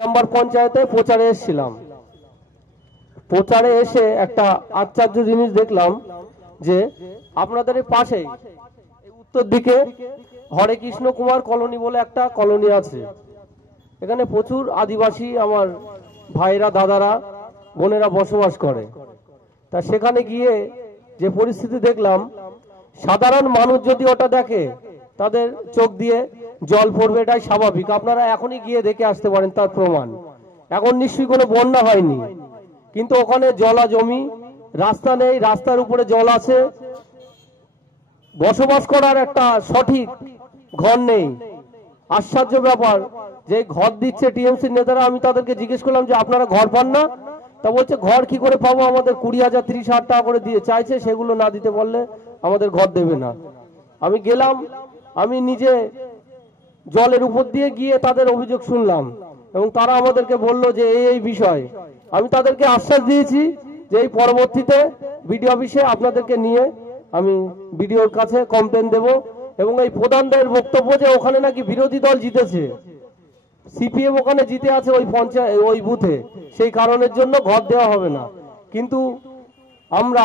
নম্বর পঞ্চায়েতে প্রচারে এসেছিলাম। প্রচারে এসে একটা আশ্চর্য জিনিস দেখলাম যে আপনাদের পাশেই উত্তর দিকে হরে কৃষ্ণ কুমার কলোনি বলে একটা কলোনি আছে। এখানে প্রচুর আদিবাসী আমার ভাইরা দাদারা বোনেরা বসবাস করে। তা সেখানে গিয়ে যে পরিস্থিতি দেখলাম, সাধারণ মানুষ যদি ওটা দেখে তাদের চোখ দিয়ে জল পড়বে, এটাই স্বাভাবিক। আপনারা এখনই গিয়ে দেখে আসতে পারেন, তার প্রমাণ। এখন নিশ্চয়ই কোনো বন্যা হয়নি, কিন্তু ওখানে জলা জমি, রাস্তা নেই, রাস্তার উপরে জল আছে, বসবাস করার একটা সঠিক ঘর নেই। আশ্চর্য ব্যাপার যে ঘর দিচ্ছে টিএমসির নেতারা। আমি তাদেরকে জিজ্ঞেস করলাম যে আপনারা ঘর পান না? তা বলছে ঘর কি করে পাবো, আমাদের 20,000 30,000 টাকা করে দিয়ে চাইছে, সেগুলো না দিতে বললে আমাদের ঘর দেবে না। আমি গেলাম, আমি নিজে জলের উপর দিয়ে গিয়ে তাদের অভিযোগ শুনলাম এবং তারা আমাদেরকে বললো যে এই বিষয়। আমি তাদেরকে আশ্বাস দিয়েছি যে এই পরবর্তীতে বিডিও অফিসে আপনাদেরকে নিয়ে আমি বিডিওর কাছে কমপ্লেন দেব। এবং এই প্রধানদের বক্তব্য যে ওখানে নাকি বিরোধী দল জিতেছে, সিপিএম ওখানে জিতে আছে ওই বুথে, সেই কারণের জন্য ঘর দেওয়া হবে না। কিন্তু আমরা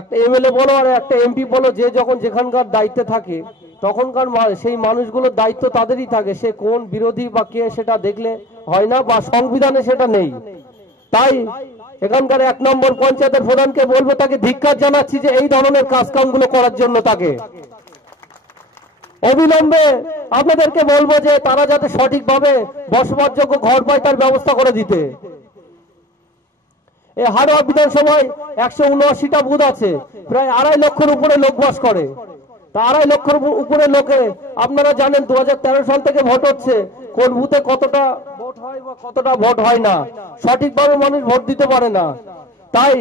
একটা এমএলএ বলো আর একটা এমপি বলো, যে যখন যেখানকার দায়িত্বে থাকে তখনকার সেই মানুষগুলোর দায়িত্ব তাদেরই থাকে। সে কোন বিরোধী বা কে সেটা দেখলে হয় না, বা সংবিধানে সেটা নেই। তাই এখানকার 1 নম্বর পঞ্চায়েতের প্রধানকে বলবো, তাকে ধিক্কার জানাচ্ছি যে এই ধরনের কাজকামগুলো করার জন্য তাকে অবিলম্বে আপনাদেরকে বলবো যে তারা যাতে সঠিকভাবে বসবাসযোগ্য ঘর পায় তার ব্যবস্থা করে দিতে। এই হাড়োয়া বিধানসভায় 179টা বুথ আছে, প্রায় 2.5 লক্ষের উপরে লোক বাস করে। তা 2.5 লক্ষের উপরে লোকে আপনারা জানেন 2013 সাল থেকে ভোট হচ্ছে, কোন বুথে কতটা ভোট হয় বা কতটা ভোট হয় না, সঠিকভাবে মানুষ ভোট দিতে পারে না। তাই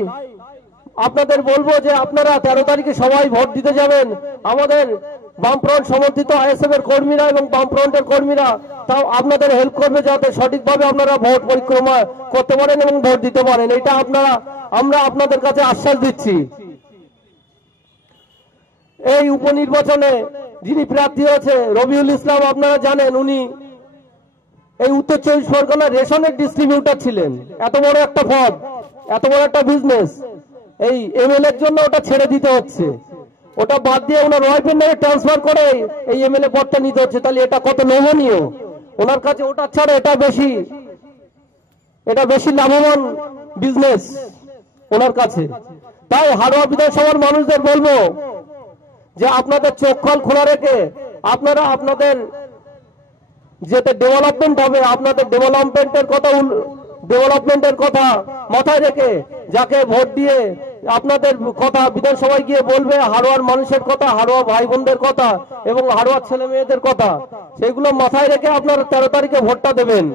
আপনাদের বলবো যে আপনারা 13 তারিখে সবাই ভোট দিতে যাবেন। আমাদের বামফ্রন্ট সমর্থিত আইএসএফ এর কর্মীরা এবং বামফ্রন্টের কর্মীরা তাও আপনাদের হেল্প করবে, যাতে সঠিকভাবে আপনারা ভোট পরিক্রমা করতে পারেন এবং ভোট দিতে পারেন। এটা আমরা আপনাদের কাছে আশ্বাস দিচ্ছি। এই উপনির্বাচনে যিনি প্রার্থী হয়েছে রবিউল ইসলাম, আপনারা জানেন উনি এই উত্তর 24 পরগনার রেশনের ডিস্ট্রিবিউটর ছিলেন। এত বড় একটা পদ, এত বড় একটা বিজনেস, এই এমএলএ এর জন্য ওটা ছেড়ে দিতে হচ্ছে। ওটা বাদ দিয়ে ওনার ওয়াইফের নামে ট্রান্সফার করে এই এমএলএ পদটা নিতে হচ্ছে। তাহলে এটা কত লোভনীয় ওনার কাছে। ওটা ছাড়া এটা বেশি লাভবান বিজনেস ওনার কাছে। তাই হাড়োয়া বিধানসভার মানুষদের বলবো যে আপনাদের চোখ খোলা রেখে আপনারা আপনাদের যেতে ডেভেলপমেন্ট হবে, আপনাদের ডেভেলপমেন্টের কথা মাথায় রেখে যাকে ভোট দিয়ে আপনাদের কথা বিধানসভায় গিয়ে বলবে, হাড়োয়ার মানুষের কথা, হাড়োয়া ভাই বোনদের কথা এবং হাড়োয়ার ছেলে মেয়েদের কথা, সেগুলো মাথায় রেখে আপনারা 13 তারিখে ভোটটা দেবেন।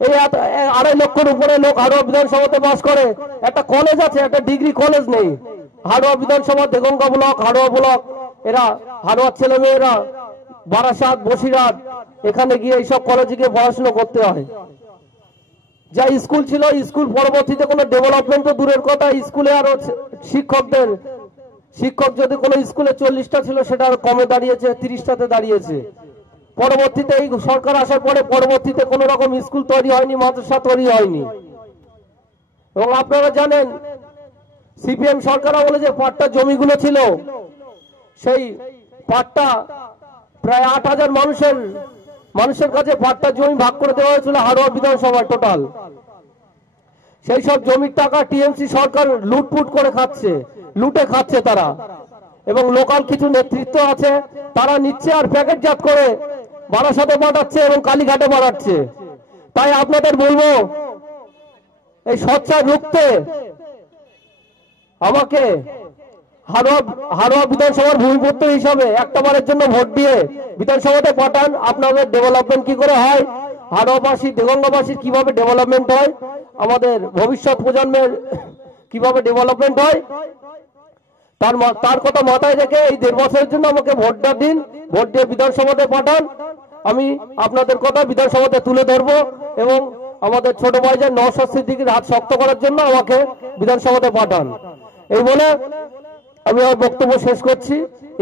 এই 2.5 লক্ষের উপরে লোক হাড়োয়া বিধানসভাতে বাস করে। একটা কলেজ আছে, একটা ডিগ্রি কলেজ নেই। হাড়োয়া বিধানসভা দেগঙ্গা ব্লক, হাড়োয়া ব্লক, এরা হাড়োয়ার ছেলে মেয়েরা বারাসাত বসিরহাট এখানে গিয়ে এইসব কলেজে গিয়ে পড়াশোনা করতে হয়। যা স্কুল ছিল, স্কুল পরবর্তীতে কোনো ডেভেলপমেন্ট তো দূরের কথা, স্কুলে আরো শিক্ষক যদি কোনো স্কুলে 40টা ছিল সেটা আরো কমে দাঁড়িয়েছে, 30টাতে দাঁড়িয়েছে। পরবর্তীতে এই সরকার আসার পরে পরবর্তীতে কোন রকম স্কুল তৈরি হয়নি, মাদ্রাসা তৈরি হয়নি। এবং আপনারা জানেন সিপিএম সরকার বলে যে পাট্টা জমিগুলো ছিল, সেই পাট্টা প্রায় 8,000 মানুষের কাছে পাট্টা জমি ভাগ করে দেওয়া হয়েছিল হাড়োয়া বিধানসভায় টোটাল। সেই সব জমির টাকা টিএমসি সরকার লুটপুট করে লুটে খাচ্ছে তারা। এবং লোকাল কিছু নেতৃত্ব আছে, তারা নিচ্ছে আর প্যাকেটজাত করে বারাসাতে পাঠাচ্ছে এবং কালীঘাটে পাঠাচ্ছে। তাই আপনাদের বলবো এই সচ্চা রুখতে আমাকে হাড়োয়া বিধানসভার ভূমিপুত্র হিসাবে একটাবারের জন্য ভোট দিয়ে বিধানসভাতে পাঠান। আপনাদের ডেভেলপমেন্ট কি করে হয়, হাড়োয়াবাসী দেগঙ্গাবাসীর কিভাবে ডেভেলপমেন্ট হয়, আমাদের ভবিষ্যৎ প্রজন্মের কিভাবে ডেভেলপমেন্ট হয়, তার কথা মাথায় রেখে এই 1.5 বছরের জন্য আমাকে ভোটটা দিন। ভোট দিয়ে বিধানসভাতে পাঠান। আমি আপনাদের কথা বিধানসভাতে তুলে ধরবো এবং আমাদের ছোট ভাইজান নওশাদ সিদ্দিকীর হাত শক্ত করার জন্য আমাকে বিধানসভাতে পাঠান। এই বলে আমি আমার বক্তব্য শেষ করছি।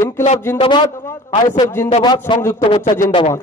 ইনকিলাব জিন্দাবাদ, আইএসএফ জিন্দাবাদ, সংযুক্ত মোর্চা জিন্দাবাদ।